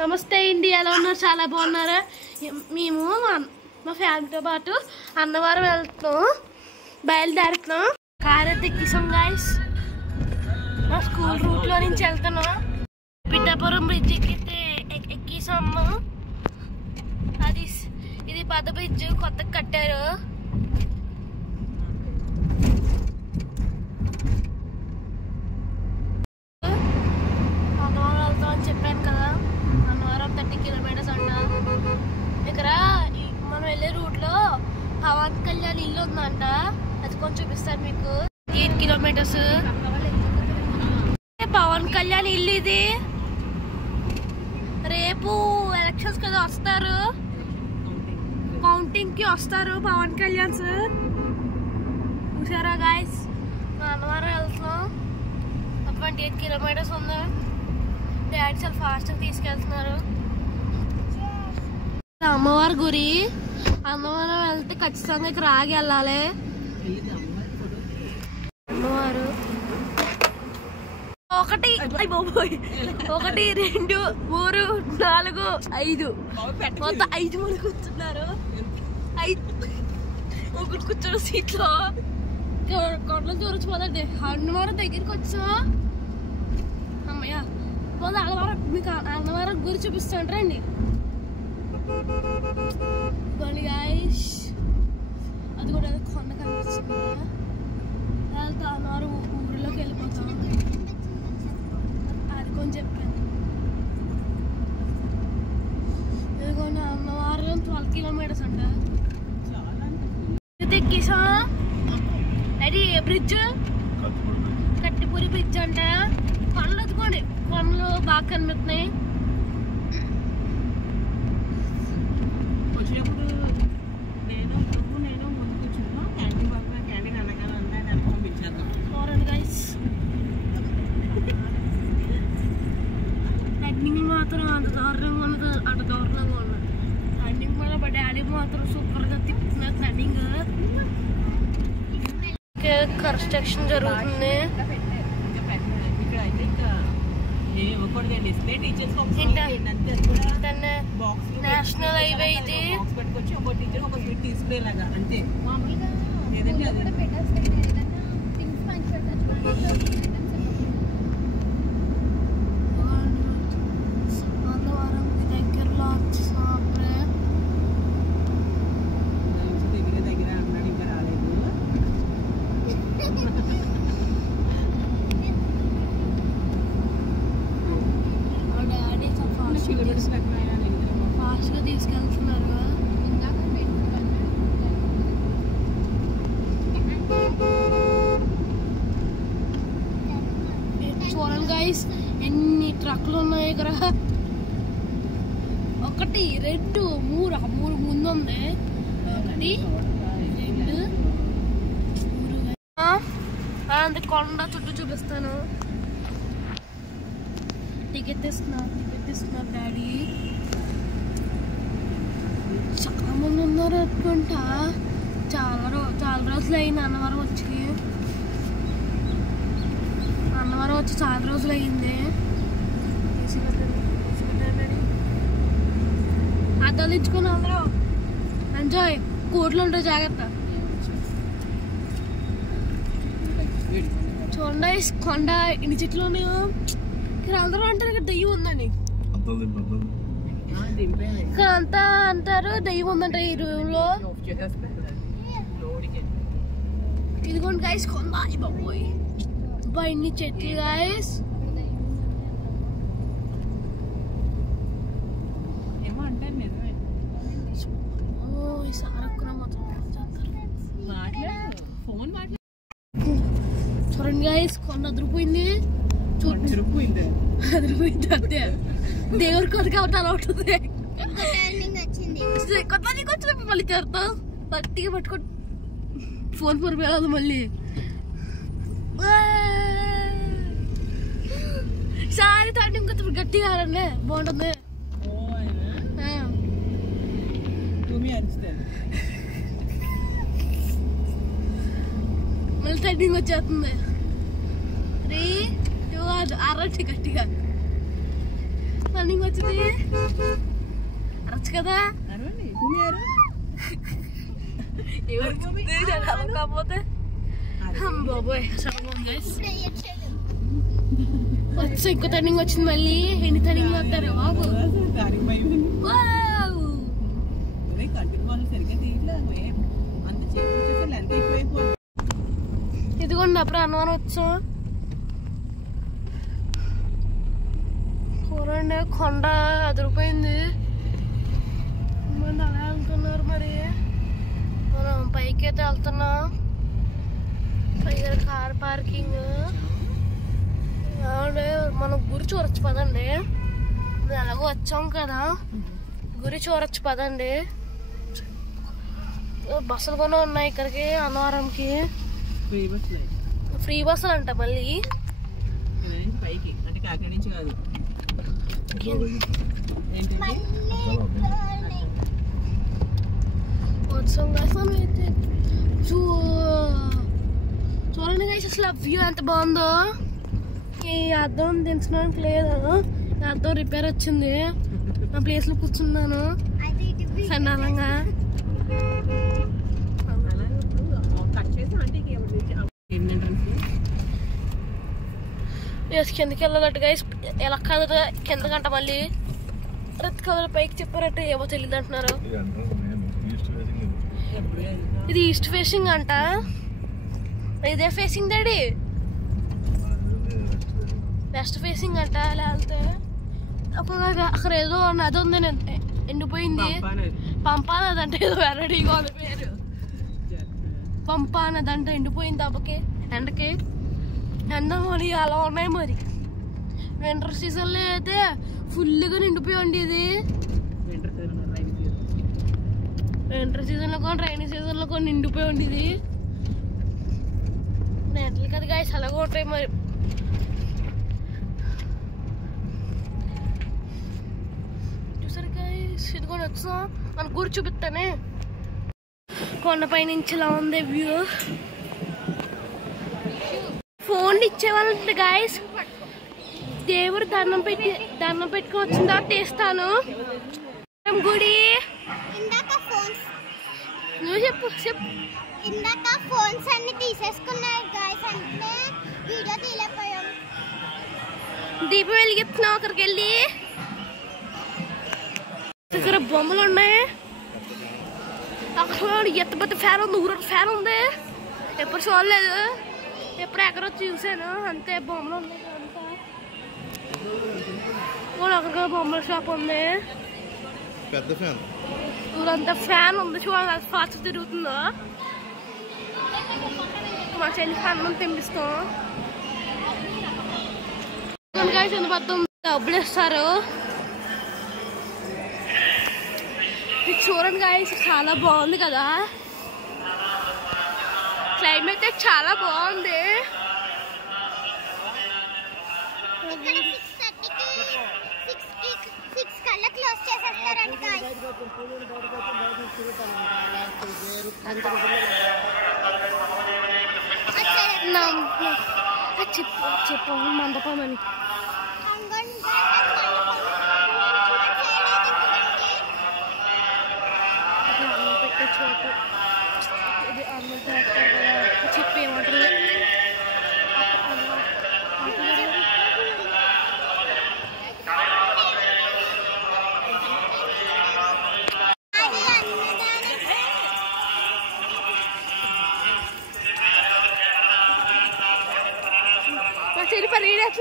నమస్తే అండి, ఎలా ఉన్నారు? చాలా బాగున్నారా? మేము మా ఫ్యామిలీతో పాటు అన్నవరం వెళ్తున్నాం, బయలుదేరుతున్నాం. కార్ అయితే ఎక్కిసాం గాయస్. మా స్కూల్ రూట్ లో నుంచి వెళ్తున్నాం. పిఠాపురం బ్రిడ్జ్ ఎక్కిసాము. ఇది పెద్ద బ్రిడ్జ్, కొత్తగా కట్టారు. అన్నవరం వెళ్తాం అని చెప్పాను కదా. అన్నవరం 30 కిలోమీటర్స్ అంట. ఇక్కడ మనం వెళ్ళే రూట్ లో పవన్ కళ్యాణ్ ఇల్లు ఉందంట. అది కొంచెం చూపిస్తాను మీకు. 8 కిలోమీటర్స్. పవన్ కళ్యాణ్ ఇల్లు ఇది. రేపు ఎలక్షన్స్ కదా వస్తారు, కౌంటింగ్ కి వస్తారు పవన్ కళ్యాణ్ సార్. చూసారా గాయస్, అన్నవరం వెళ్తున్నాం. 28 కిలోమీటర్స్ ఉంది. డాడీ చాలా ఫాస్ట్ గా తీసుకెళ్తున్నారు. అమ్మవారి గుడి. అన్నవరం వెళ్తే ఖచ్చితంగా ఇక్కడ ఆగి వెళ్ళాలి. అమ్మవారు 1 2 3 4 5 మొత్తం 5 మంది కూర్చున్నారు. 5 ఒకటి కూర్చోరు సీట్లో. కొండలు చూడొచ్చు పోదండి. అన్నవరం దగ్గరికి వచ్చా. అమ్మయ్య పోదా. అన్నవరం మీకు అన్నవరం గురి చూపిస్తాంటారండి. గాయస్ అది కూడా కొండ కనిపిస్తుంది. వెళ్తా అన్నవరం ఊరిలోకి వెళ్ళిపోతాం. అది కొంచెం చెప్పాను. ఇదిగోండి అన్నవరం 12 కిలోమీటర్స్ అంట. ఎక్కేసా. అది బ్రిడ్జ్, కట్టిపూరి బ్రిడ్జ్ అంట. కొండలు ఎత్తుకోండి, కొండలు బాగా కనిపిస్తున్నాయి. టర్నింగ్ మాత్రం అంత దారుణంగా ఉన్నది, అటు దారుణంగా ఉన్నది. టర్నింగ్ వల్ల మా డాడీ మాత్రం సూపర్ గా తిప్పుతున్నారు. టర్నింగ్ కన్స్ట్రక్షన్ జరుగుతుంది. నేషనల్ హైవే ఇది. ఫాస్ట్ గా తీసుకెళ్తున్నారు. చూడండి గైస్, ఎన్ని ట్రక్లు ఉన్నాయి ఇక్కడ. 1 2 3 ముందు ఉంది. 1 2 3 కొండ చుట్టూ చూపిస్తాను. టికెట్ తీసుకున్నారు డాడీ. చాలా మంది ఉన్నారు అనుకుంటా. చాలా రోజులు అయింది అన్నవరం వచ్చి. చాలా రోజులు అయింది. అద్దాలు ఇచ్చుకుని అందరూ ఎంజాయ్. కోట్లు ఉంటాయి, జాగ్రత్త. చూడండి కొండ ఇన్ని చెట్లు ఉన్నాయో. ఇక్కడ అందరూ అంటారు ఇక్కడ దెయ్యం ఉందని. ఇక్కడ అంతా అంటారు దెయ్యం ఉందంట ఈ రూమ్ లో. ఇదిగోండి గైస్ కొండ. బాబోయ్ ఇన్ని చెట్లు గైస్. చూడండి గైస్ కొండ అదిరిపోయింది. అదిరిపోయింది అంతే. దేవుడి కొద్ది కాబట్టి అలా ఉంటుంది. కొంతమందికి వచ్చినప్పుడు మళ్ళీ చేరుతాం. గట్టిగా పట్టుకో. ఫోన్ వెళ్ళాలి మళ్ళీ. సారీ తాటి ఇంకొంచెం గట్టిగా ఆడండి, బాగుంటుంది. మళ్ళీ టైటింగ్ వచ్చేస్తుంది. 3 2 అరటి గట్టిగా రన్నింగ్ వచ్చింది అరచు కదా కాకపోతే బాబోయ్ వచ్చి ఇంకో టర్నింగ్ వచ్చింది మళ్ళీ ఎన్ని టర్నింగ్ వస్తారు బాబు ఇదిగోండి అప్పుడు అన్నవరం వచ్చాం చూడండి కొండ అదిరిపోయింది అలా వెళ్తున్నారు మరి మనం పైకి అయితే వెళ్తున్నాం పైగా కార్ పార్కింగ్ మనం గురి చూడొచ్చు పదండి ఎలాగో వచ్చాం కదా గురి చూడొచ్చు పదండి బస్సులు కూడా ఉన్నాయి ఇక్కడికి అన్నవరంకి ఫ్రీ బస్సులు అంట మళ్ళీ చూడండి గైస్ అసలు వ్యూ ఎంత బాగుందో ఈ అద్దం దించడానికి లేదు అద్దం రిపేర్ వచ్చింది నా ప్లేస్ లో కూర్చున్నాను సన్నాలంగా కిందకి వెళ్ళాలట గైస్ ఎలా కదట కిందకంట మళ్ళీ రత్ కదల పైకి చెప్పారట ఏమో తెలియదు అంటున్నారు ఇది ఈస్ట్ ఫేసింగ్ అంట ఇదే ఫేసింగ్ డాడీ వెస్ట్ ఫేసింగ్ అంట అలా వెళ్తే అక్కడ ఏదో నది ఉంది ఎండిపోయింది పంపా నది అంటే ఏదో వెరైటీ వాళ్ళ పేరు పంపా నది అంటే ఎండిపోయింది దెబ్బకి ఎండకి ఎండ మరి అలా ఉన్నాయి మరి వింటర్ సీజన్లో అయితే ఫుల్గా నిండిపోయింది ఇది వింటర్ సీజన్లో కూడా రైనీ సీజన్లో కూడా నిండిపోయి ఉండేది నెట్లు కదా గాయస్ అలాగే ఉంటాయి మరి చూసారు గాయస్ ఇది కూడా వచ్చాం మన గురి చూపిస్తానే కొండపై నుంచి ఇలా ఉంది వ్యూ ఫోన్ ఇచ్చేవాళ్ళంటే గాయస్ దేవుడు దండం పెట్టుకుని వచ్చిన తర్వాత తీస్తాను గుడి నువ్వు చెప్పు ఇందాక ఫోన్స్ అన్ని తీసేసుకున్నారు గాయ్స్ అంటే వీడియో తీయలేకపోయాం దీపం వెలిగిస్తున్నావు అక్కడికి వెళ్ళి ఇక్కడ బొమ్మలు ఉన్నాయి అక్కడ ఎత్త పెద్ద ఫ్యాన్ ఉంది ఊరు ఫ్యాన్ ఉంది ఎప్పుడు చూడలేదు ఎప్పుడు ఎక్కడో చూసాను అంతే బొమ్మలు ఉన్నాయి అంతా అక్కడ బొమ్మల షాప్ ఉంది పెద్ద ఫ్యాన్ ఊరంతా ఫ్యాన్ ఉంది చూడాలి ఫాస్ట్ తిరుగుతుందో మా చెల్లికి అన్నం తినిపిస్తాం డబ్బులు ఇస్తారు చూడండి గాయస్ చాలా బాగుంది కదా క్లైమేట్ చాలా బాగుంది చెప్పు మండపం అని పెట్టే చోటు ఇది అన్నం చేస్తారు కదా చెప్పి ఏమంటారు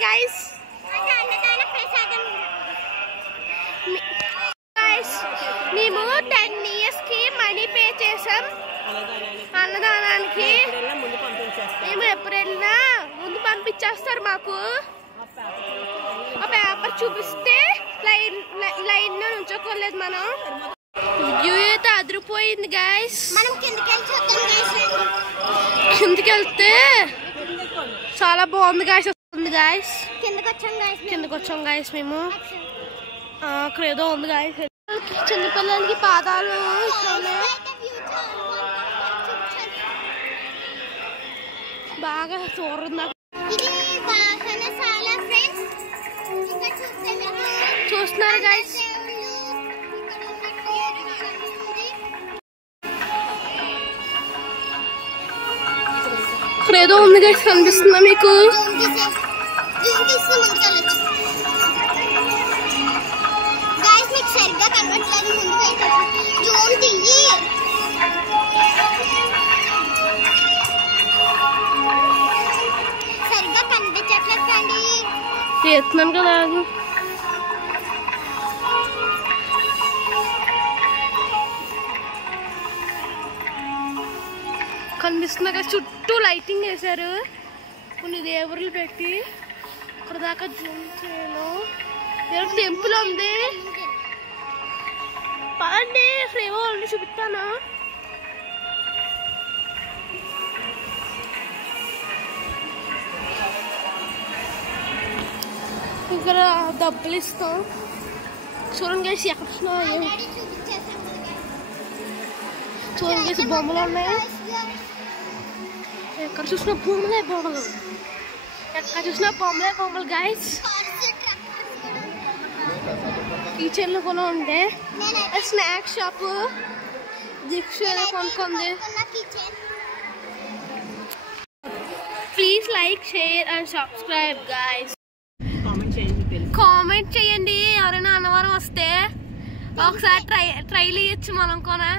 guys. Guys, మేము 10 years కి మనీ పే చేసాం అన్నదానానికి. మేము ఎప్పుడైనా ముందు పంపించేస్తారు మాకు. ఆ పేపర్ చూపిస్తే లైన్ లో నుంచోకోలేదు మనం. వ్యూ అయితే అదిరిపోయింది గైస్. మనం కిందకి వెళ్తే చాలా బాగుంది గైస్. గాయస్ కిందకి వచ్చాం గాయస్ మేము. అక్కడ ఏదో ఉంది గాయస్. చిన్నపిల్లలకి పాదాలు బాగా చూడండి. చూస్తున్నారు గైస్. ఇక్కడ ఏదో ఉంది గైస్, కనిపిస్తుందా మీకు? సరిగ్గా కనబడట్లేదు, ముందుకు జూమ్ తీయి. సరిగ్గా కనిపించట్లేదు అండి. చేస్తున్నాను కదా. కనిపిస్తున్నా కదా, చుట్టూ లైటింగ్ వేశారు, కొన్ని దేవుళ్ళు పెట్టి. ఇక్కడ దాకా జూమ్ చేయను. టెంపుల్ ఉంది, పదండి ఫ్రేమో చూపిస్తాను. ఇక్కడ డబ్బులు ఇస్తాం. చూడండి గైస్, ఎక్కడ చూడండి గైస్, బొమ్మలు ఉన్నాయి. ఎక్కడ చూసినా బొమ్మలే బొమ్మలు, ఎక్కడ చూసినా బొమ్మలే బొమ్మలు గైస్. కిచెన్లు కూడా ఉండే స్నాక్ షాప్ దీక్ష కొనుక్కుంది. Please like, share and subscribe guys. Comment చేయండి. ఎవరైనా అన్నవరం వస్తే ఒకసారి ట్రైల్ ఇవ్వచ్చు మనం కూడా.